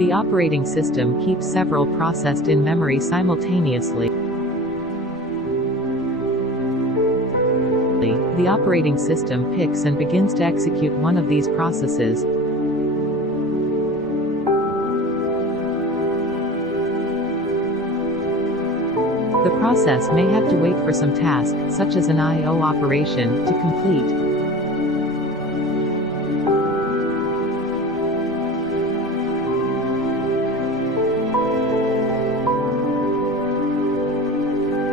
The operating system keeps several processed in memory simultaneously. The operating system picks and begins to execute one of these processes. The process may have to wait for some task, such as an I/O operation, to complete.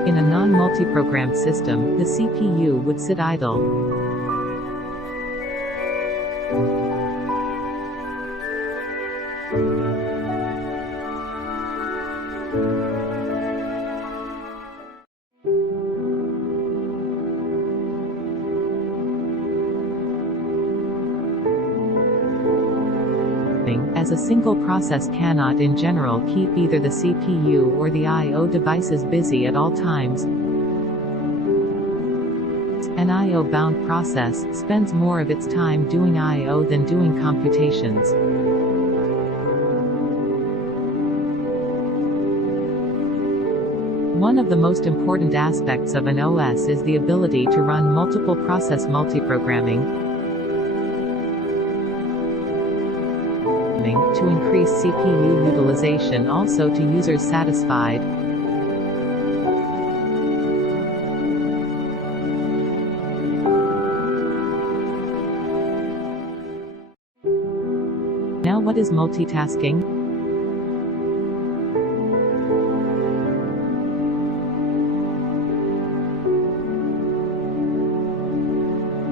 In a non-multiprogrammed system, the CPU would sit idle. As a single process cannot in general keep either the CPU or the I/O devices busy at all times. An I/O-bound process spends more of its time doing I/O than doing computations. One of the most important aspects of an OS is the ability to run multiple process multiprogramming, to increase CPU utilization, also to users satisfied. Now, what is multitasking?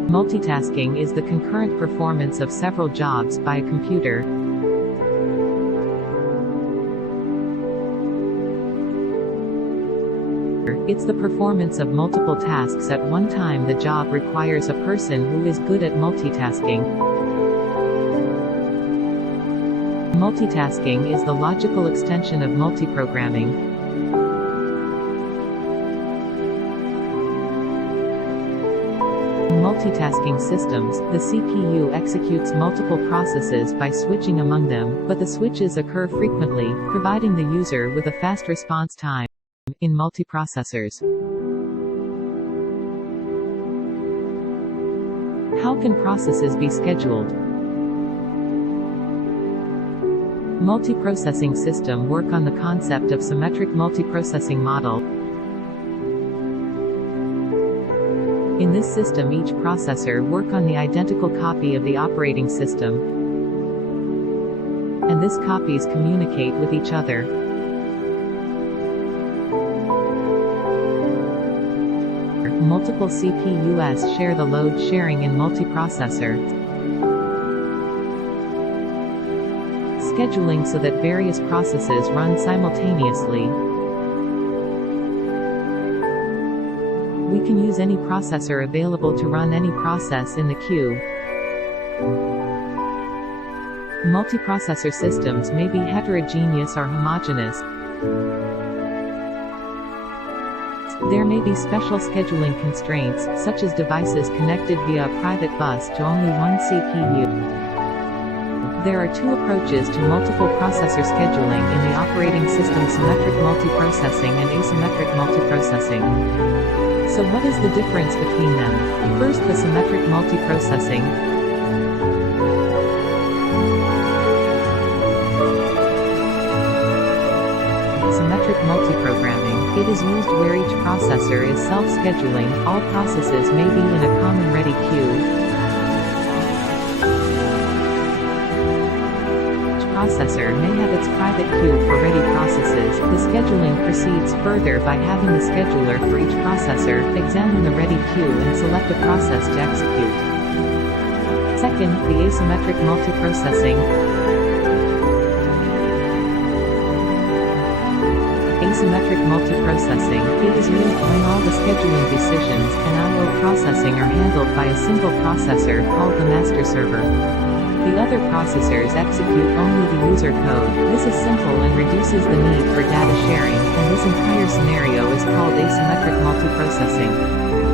Multitasking is the concurrent performance of several jobs by a computer. It's the performance of multiple tasks at one time. The job requires a person who is good at multitasking. Multitasking is the logical extension of multiprogramming. In multitasking systems, the CPU executes multiple processes by switching among them, but the switches occur frequently, providing the user with a fast response time. In multiprocessors, how can processes be scheduled? Multiprocessing system work on the concept of symmetric multiprocessing model. In this system, each processor work on the identical copy of the operating system, and these copies communicate with each other. Multiple CPUs share the load sharing in multiprocessor scheduling so that various processes run simultaneously. We can use any processor available to run any process in the queue. Multiprocessor systems may be heterogeneous or homogeneous. There may be special scheduling constraints, such as devices connected via a private bus to only one CPU. There are two approaches to multiple processor scheduling in the operating system: symmetric multiprocessing and asymmetric multiprocessing. So what is the difference between them? First, the symmetric multiprocessing. Symmetric multiprogramming. It is used where each processor is self-scheduling. All processes may be in a common ready queue. Each processor may have its private queue for ready processes. The scheduling proceeds further by having the scheduler for each processor examine the ready queue and select a process to execute. Second, the asymmetric multiprocessing. Asymmetric multiprocessing. It is used when all the scheduling decisions and I/O processing are handled by a single processor called the master server. The other processors execute only the user code. This is simple and reduces the need for data sharing, and this entire scenario is called asymmetric multiprocessing.